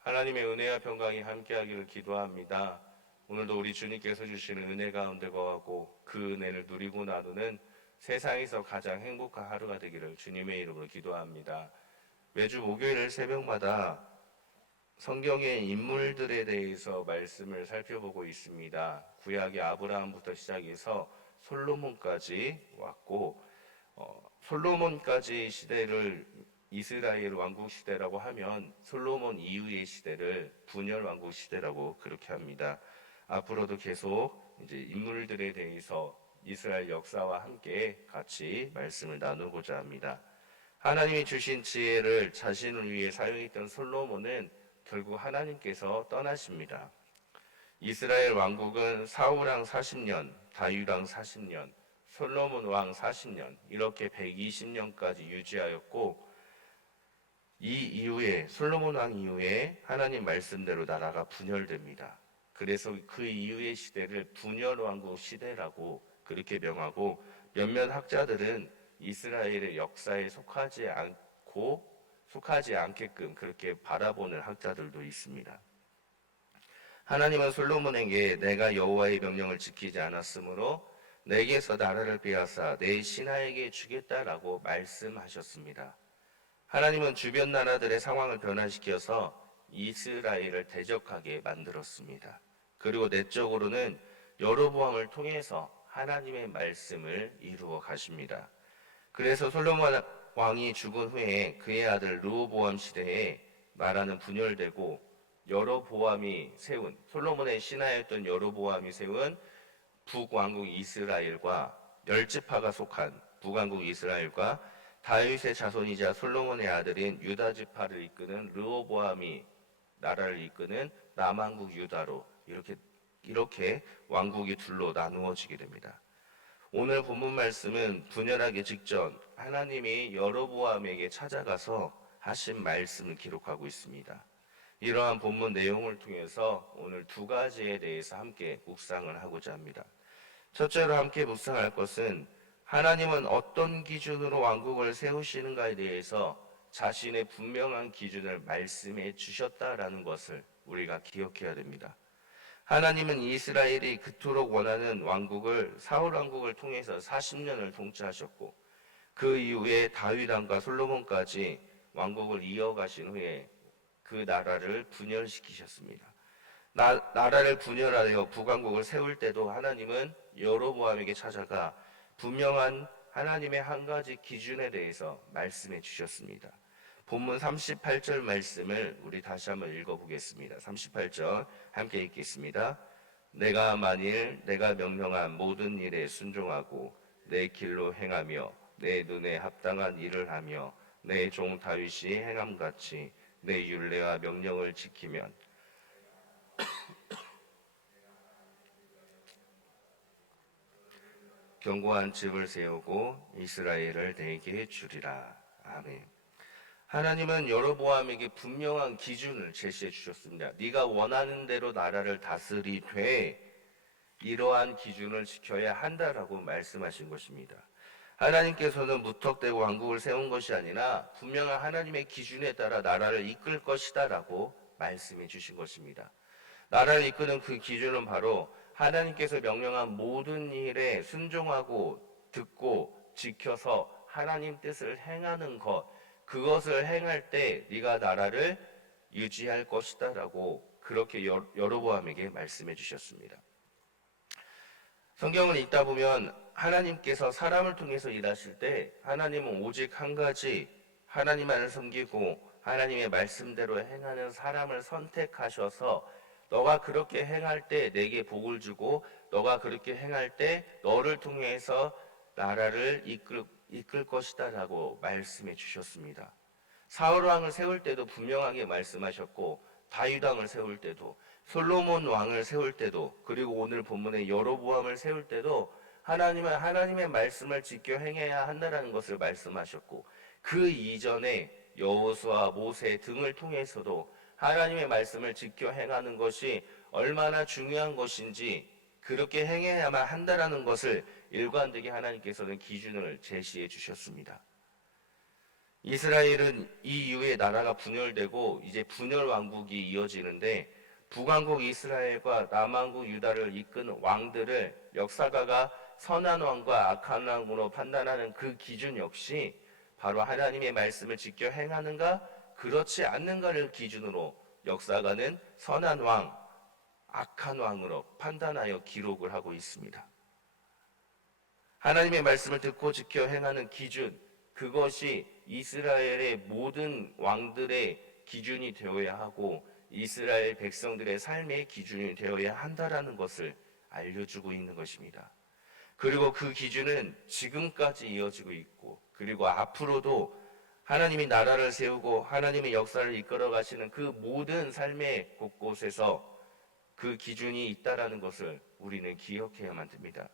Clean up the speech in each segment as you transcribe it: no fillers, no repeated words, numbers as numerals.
하나님의 은혜와 평강이 함께하기를 기도합니다. 오늘도 우리 주님께서 주시는 은혜 가운데 거하고 그 은혜를 누리고 나누는 세상에서 가장 행복한 하루가 되기를 주님의 이름으로 기도합니다. 매주 목요일 새벽마다 성경의 인물들에 대해서 말씀을 살펴보고 있습니다. 구약의 아브라함부터 시작해서 솔로몬까지 왔고, 솔로몬까지 시대를 이스라엘 왕국 시대라고 하면 솔로몬 이후의 시대를 분열 왕국 시대라고 그렇게 합니다. 앞으로도 계속 이제 인물들에 대해서 이스라엘 역사와 함께 같이 말씀을 나누고자 합니다. 하나님이 주신 지혜를 자신을 위해 사용했던 솔로몬은 결국 하나님께서 떠나십니다. 이스라엘 왕국은 사울 왕 40년, 다윗 왕 40년, 솔로몬 왕 40년 이렇게 120년까지 유지하였고, 이 이후에 솔로몬 왕 이후에 하나님 말씀대로 나라가 분열됩니다. 그래서 그 이후의 시대를 분열 왕국 시대라고 그렇게 명하고, 몇몇 학자들은 이스라엘의 역사에 속하지 않게끔 그렇게 바라보는 학자들도 있습니다. 하나님은 솔로몬에게 내가 여호와의 명령을 지키지 않았으므로 내게서 나라를 빼앗아 내 신하에게 주겠다라고 말씀하셨습니다. 하나님은 주변 나라들의 상황을 변화시켜서 이스라엘을 대적하게 만들었습니다. 그리고 내적으로는 여로보암을 통해서 하나님의 말씀을 이루어 가십니다. 그래서 솔로몬 왕이 죽은 후에 그의 아들 르호보암 시대에 나라는 분열되고, 여로보암이 세운 솔로몬의 신하였던 여로보암이 세운 북왕국 이스라엘과 열지파가 속한 북왕국 이스라엘과 다윗의 자손이자 솔로몬의 아들인 유다 지파를 이끄는 르호보암이 나라를 이끄는 남왕국 유다로 이렇게 왕국이 둘로 나누어지게 됩니다. 오늘 본문 말씀은 분열하기 직전 하나님이 여로보암에게 찾아가서 하신 말씀을 기록하고 있습니다. 이러한 본문 내용을 통해서 오늘 두 가지에 대해서 함께 묵상을 하고자 합니다. 첫째로 함께 묵상할 것은 하나님은 어떤 기준으로 왕국을 세우시는가에 대해서 자신의 분명한 기준을 말씀해 주셨다라는 것을 우리가 기억해야 됩니다. 하나님은 이스라엘이 그토록 원하는 왕국을 사울 왕국을 통해서 40년을 통치하셨고, 그 이후에 다윗 왕과 솔로몬까지 왕국을 이어가신 후에 그 나라를 분열시키셨습니다. 나라를 분열하여 북왕국을 세울 때도 하나님은 여로보암에게 찾아가 분명한 하나님의 한 가지 기준에 대해서 말씀해 주셨습니다. 본문 38절 말씀을 우리 다시 한번 읽어보겠습니다. 38절 함께 읽겠습니다. 내가 만일 내가 명령한 모든 일에 순종하고 내 길로 행하며 내 눈에 합당한 일을 하며 내 종 다윗이 행함같이 내 율례와 명령을 지키면 견고한 집을 세우고 이스라엘을 내게 주리라. 아멘. 하나님은 여로보암에게 분명한 기준을 제시해 주셨습니다. 네가 원하는 대로 나라를 다스리되 이러한 기준을 지켜야 한다라고 말씀하신 것입니다. 하나님께서는 무턱대고 왕국을 세운 것이 아니라 분명한 하나님의 기준에 따라 나라를 이끌 것이다라고 말씀해 주신 것입니다. 나라를 이끄는 그 기준은 바로 하나님께서 명령한 모든 일에 순종하고 듣고 지켜서 하나님 뜻을 행하는 것, 그것을 행할 때 네가 나라를 유지할 것이다라고 그렇게 여로보암에게 말씀해 주셨습니다. 성경을 읽다 보면 하나님께서 사람을 통해서 일하실 때 하나님은 오직 한 가지 하나님만을 섬기고 하나님의 말씀대로 행하는 사람을 선택하셔서 너가 그렇게 행할 때 내게 복을 주고 너가 그렇게 행할 때 너를 통해서 나라를 이끌 것이다라고 말씀해 주셨습니다. 사울 왕을 세울 때도 분명하게 말씀하셨고, 다윗 왕을 세울 때도, 솔로몬 왕을 세울 때도, 그리고 오늘 본문의 여로보암을 세울 때도 하나님은 하나님의 말씀을 지켜 행해야 한다는 것을 말씀하셨고, 그 이전에 여호수아, 모세 등을 통해서도 하나님의 말씀을 지켜 행하는 것이 얼마나 중요한 것인지, 그렇게 행해야만 한다는 것을 일관되게 하나님께서는 기준을 제시해 주셨습니다. 이스라엘은 이 이후에 나라가 분열되고 이제 분열 왕국이 이어지는데, 북왕국 이스라엘과 남왕국 유다를 이끈 왕들을 역사가가 선한 왕과 악한 왕으로 판단하는 그 기준 역시 바로 하나님의 말씀을 지켜 행하는가 그렇지 않는가를 기준으로 역사가는 선한 왕, 악한 왕으로 판단하여 기록을 하고 있습니다. 하나님의 말씀을 듣고 지켜 행하는 기준, 그것이 이스라엘의 모든 왕들의 기준이 되어야 하고 이스라엘 백성들의 삶의 기준이 되어야 한다라는 것을 알려주고 있는 것입니다. 그리고 그 기준은 지금까지 이어지고 있고, 그리고 앞으로도 하나님이 나라를 세우고 하나님의 역사를 이끌어 가시는 그 모든 삶의 곳곳에서 그 기준이 있다라는 것을 우리는 기억해야만 됩니다.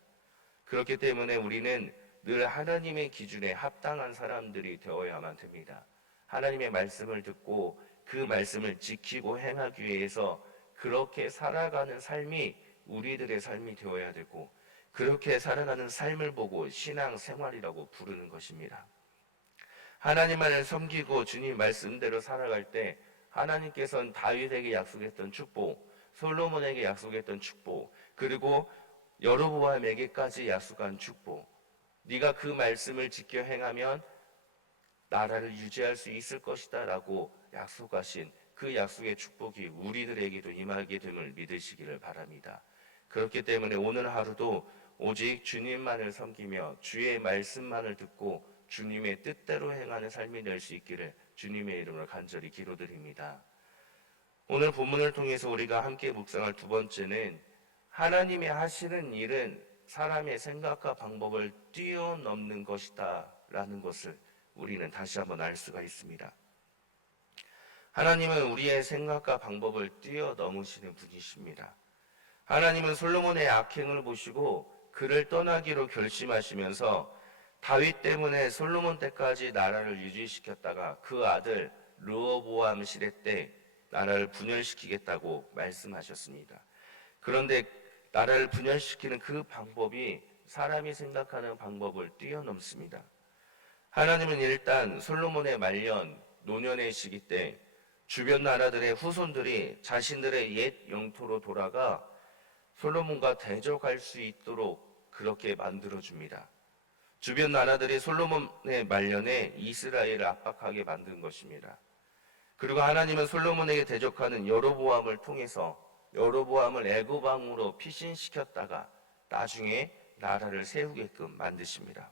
그렇기 때문에 우리는 늘 하나님의 기준에 합당한 사람들이 되어야만 됩니다. 하나님의 말씀을 듣고 그 말씀을 지키고 행하기 위해서 그렇게 살아가는 삶이 우리들의 삶이 되어야 되고, 그렇게 살아가는 삶을 보고 신앙생활이라고 부르는 것입니다. 하나님만을 섬기고 주님 말씀대로 살아갈 때 하나님께서는 다윗에게 약속했던 축복, 솔로몬에게 약속했던 축복, 그리고 여로보암에게까지 약속한 축복, 네가 그 말씀을 지켜 행하면 나라를 유지할 수 있을 것이다 라고 약속하신 그 약속의 축복이 우리들에게도 임하게 됨을 믿으시기를 바랍니다. 그렇기 때문에 오늘 하루도 오직 주님만을 섬기며 주의 말씀만을 듣고 주님의 뜻대로 행하는 삶이 될 수 있기를 주님의 이름으로 간절히 기도드립니다. 오늘 본문을 통해서 우리가 함께 묵상할 두 번째는, 하나님이 하시는 일은 사람의 생각과 방법을 뛰어넘는 것이다 라는 것을 우리는 다시 한번 알 수가 있습니다. 하나님은 우리의 생각과 방법을 뛰어넘으시는 분이십니다. 하나님은 솔로몬의 악행을 보시고 그를 떠나기로 결심하시면서 다윗 때문에 솔로몬 때까지 나라를 유지시켰다가 그 아들 르호보암 시대 때 나라를 분열시키겠다고 말씀하셨습니다. 그런데 나라를 분열시키는 그 방법이 사람이 생각하는 방법을 뛰어넘습니다. 하나님은 일단 솔로몬의 말년, 노년의 시기 때 주변 나라들의 후손들이 자신들의 옛 영토로 돌아가 솔로몬과 대적할 수 있도록 그렇게 만들어줍니다. 주변 나라들이 솔로몬의 말년에 이스라엘을 압박하게 만든 것입니다. 그리고 하나님은 솔로몬에게 대적하는 여로보암을 통해서 여로보암을 애굽 왕으로 피신시켰다가 나중에 나라를 세우게끔 만드십니다.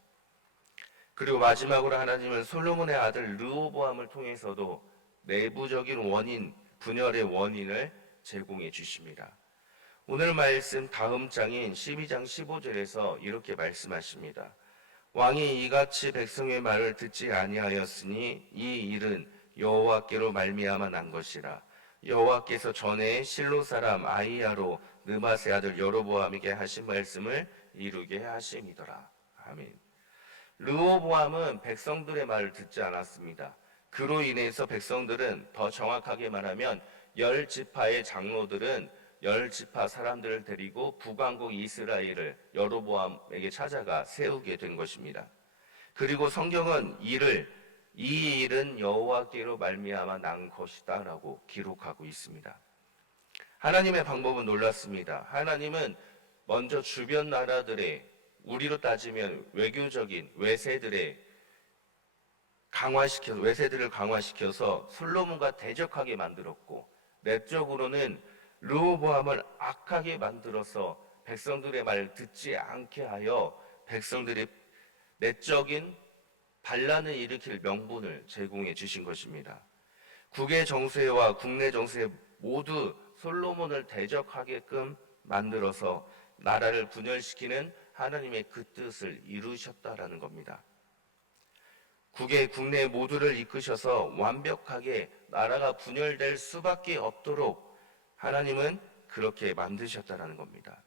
그리고 마지막으로 하나님은 솔로몬의 아들 르호보암을 통해서도 내부적인 원인, 분열의 원인을 제공해 주십니다. 오늘 말씀 다음 장인 12장 15절에서 이렇게 말씀하십니다. 왕이 이같이 백성의 말을 듣지 아니하였으니 이 일은 여호와께로 말미암아 난 것이라. 여호와께서 전에 실로 사람 아히야로 느밧의 아들 여로보암에게 하신 말씀을 이루게 하심이더라. 아멘. 르호보암은 백성들의 말을 듣지 않았습니다. 그로 인해서 백성들은, 더 정확하게 말하면 10지파의 장로들은 10지파 사람들을 데리고 북왕국 이스라엘을 여로보암에게 찾아가 세우게 된 것입니다. 그리고 성경은 이 일은 여호와께로 말미암아 난 것이다 라고 기록하고 있습니다. 하나님의 방법은 놀랍습니다. 하나님은 먼저 주변 나라들의, 우리로 따지면 외교적인 외세들을 강화시켜서 솔로몬과 대적하게 만들었고, 내적으로는 르호보암을 악하게 만들어서 백성들의 말을 듣지 않게 하여 백성들의 내적인 반란을 일으킬 명분을 제공해 주신 것입니다. 국외 정세와 국내 정세 모두 솔로몬을 대적하게끔 만들어서 나라를 분열시키는 하나님의 그 뜻을 이루셨다라는 겁니다. 국내 모두를 이끄셔서 완벽하게 나라가 분열될 수밖에 없도록 하나님은 그렇게 만드셨다라는 겁니다.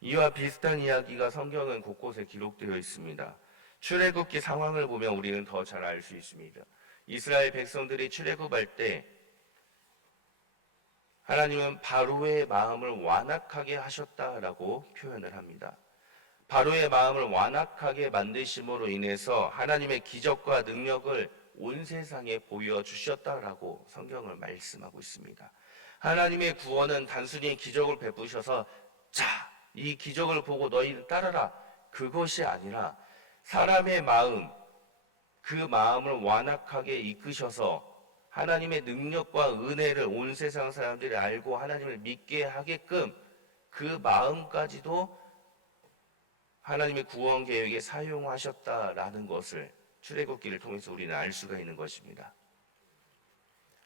이와 비슷한 이야기가 성경은 곳곳에 기록되어 있습니다. 출애굽기 상황을 보면 우리는 더 잘 알 수 있습니다. 이스라엘 백성들이 출애굽할 때 하나님은 바로의 마음을 완악하게 하셨다라고 표현을 합니다. 바로의 마음을 완악하게 만드심으로 인해서 하나님의 기적과 능력을 온 세상에 보여주셨다라고 성경을 말씀하고 있습니다. 하나님의 구원은 단순히 기적을 베푸셔서 자, 이 기적을 보고 너희는 따르라, 그것이 아니라 사람의 마음, 그 마음을 완악하게 이끄셔서 하나님의 능력과 은혜를 온 세상 사람들이 알고 하나님을 믿게 하게끔 그 마음까지도 하나님의 구원 계획에 사용하셨다라는 것을 출애굽기를 통해서 우리는 알 수가 있는 것입니다.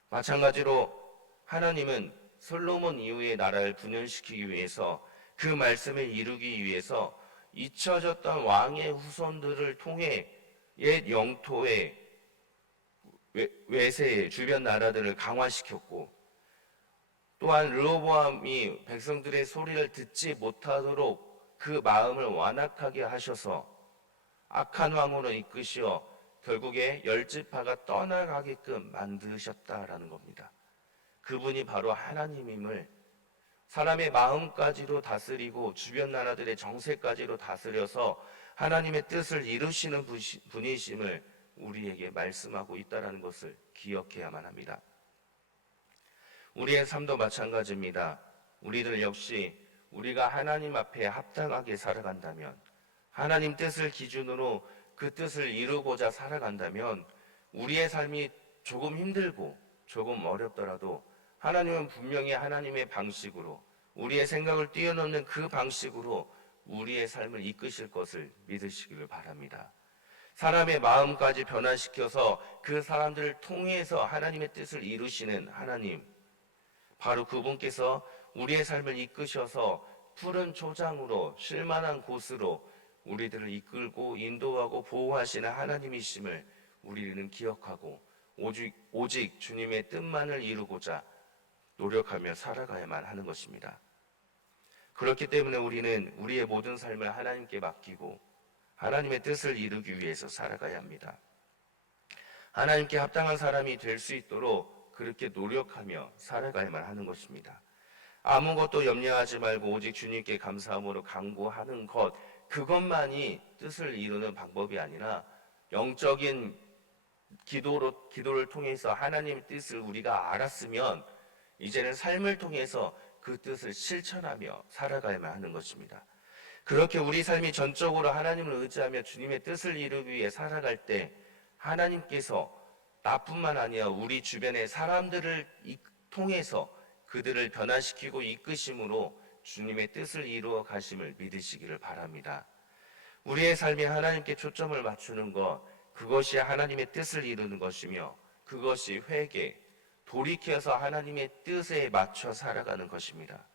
마찬가지로 하나님은 솔로몬 이후의 나라를 분열시키기 위해서 그 말씀을 이루기 위해서 잊혀졌던 왕의 후손들을 통해 옛 영토의 외세 주변 나라들을 강화시켰고, 또한 르호보암이 백성들의 소리를 듣지 못하도록 그 마음을 완악하게 하셔서 악한 왕으로 이끄시어 결국에 열지파가 떠나가게끔 만드셨다라는 겁니다. 그분이 바로 하나님임을, 사람의 마음까지도 다스리고 주변 나라들의 정세까지도 다스려서 하나님의 뜻을 이루시는 분이심을 우리에게 말씀하고 있다는 것을 기억해야만 합니다. 우리의 삶도 마찬가지입니다. 우리들 역시 우리가 하나님 앞에 합당하게 살아간다면, 하나님 뜻을 기준으로 그 뜻을 이루고자 살아간다면, 우리의 삶이 조금 힘들고 조금 어렵더라도 하나님은 분명히 하나님의 방식으로, 우리의 생각을 뛰어넘는 그 방식으로 우리의 삶을 이끄실 것을 믿으시기를 바랍니다. 사람의 마음까지 변화시켜서 그 사람들을 통해서 하나님의 뜻을 이루시는 하나님, 바로 그분께서 우리의 삶을 이끄셔서 푸른 초장으로 쉴만한 곳으로 우리들을 이끌고 인도하고 보호하시는 하나님이심을 우리는 기억하고 오직 주님의 뜻만을 이루고자 노력하며 살아가야만 하는 것입니다. 그렇기 때문에 우리는 우리의 모든 삶을 하나님께 맡기고 하나님의 뜻을 이루기 위해서 살아가야 합니다. 하나님께 합당한 사람이 될 수 있도록 그렇게 노력하며 살아가야만 하는 것입니다. 아무것도 염려하지 말고 오직 주님께 감사함으로 간구하는 것, 그것만이 뜻을 이루는 방법이 아니라 영적인 기도를 통해서 하나님의 뜻을 우리가 알았으면 이제는 삶을 통해서 그 뜻을 실천하며 살아가야만 하는 것입니다. 그렇게 우리 삶이 전적으로 하나님을 의지하며 주님의 뜻을 이루기 위해 살아갈 때 하나님께서 나뿐만 아니라 우리 주변의 사람들을 통해서 그들을 변화시키고 이끄심으로 주님의 뜻을 이루어 가심을 믿으시기를 바랍니다. 우리의 삶이 하나님께 초점을 맞추는 것, 그것이 하나님의 뜻을 이루는 것이며 그것이 회개, 돌이켜서 하나님의 뜻에 맞춰 살아가는 것입니다.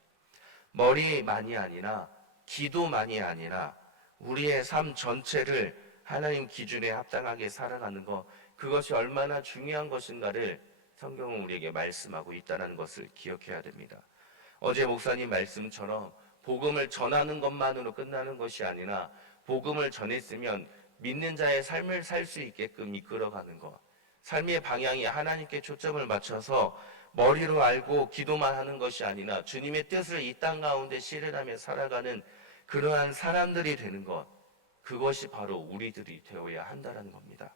머리만이 아니라, 기도만이 아니라 우리의 삶 전체를 하나님 기준에 합당하게 살아가는 것, 그것이 얼마나 중요한 것인가를 성경은 우리에게 말씀하고 있다는 것을 기억해야 됩니다. 어제 목사님 말씀처럼 복음을 전하는 것만으로 끝나는 것이 아니라 복음을 전했으면 믿는 자의 삶을 살 수 있게끔 이끌어가는 것, 삶의 방향이 하나님께 초점을 맞춰서 머리로 알고 기도만 하는 것이 아니라 주님의 뜻을 이 땅 가운데 실현하며 살아가는 그러한 사람들이 되는 것, 그것이 바로 우리들이 되어야 한다는 겁니다.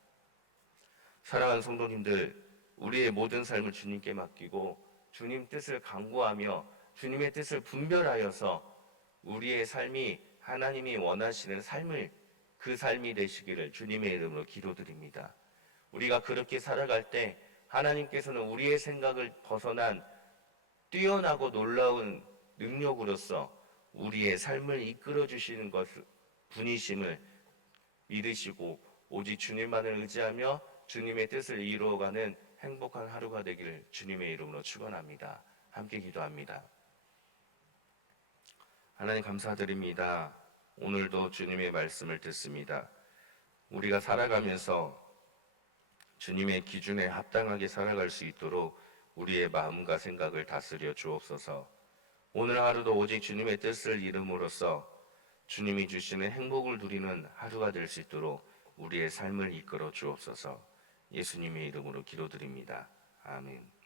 사랑하는 성도님들, 우리의 모든 삶을 주님께 맡기고 주님 뜻을 간구하며 주님의 뜻을 분별하여서 우리의 삶이 하나님이 원하시는 삶을, 그 삶이 되시기를 주님의 이름으로 기도드립니다. 우리가 그렇게 살아갈 때 하나님께서는 우리의 생각을 벗어난 뛰어나고 놀라운 능력으로서 우리의 삶을 이끌어 주시는 분이심을 믿으시고 오직 주님만을 의지하며 주님의 뜻을 이루어가는 행복한 하루가 되기를 주님의 이름으로 축원합니다. 함께 기도합니다. 하나님 감사드립니다. 오늘도 주님의 말씀을 듣습니다. 우리가 살아가면서 주님의 기준에 합당하게 살아갈 수 있도록 우리의 마음과 생각을 다스려 주옵소서. 오늘 하루도 오직 주님의 뜻을 이름으로써 주님이 주시는 행복을 누리는 하루가 될 수 있도록 우리의 삶을 이끌어 주옵소서. 예수님의 이름으로 기도드립니다. 아멘.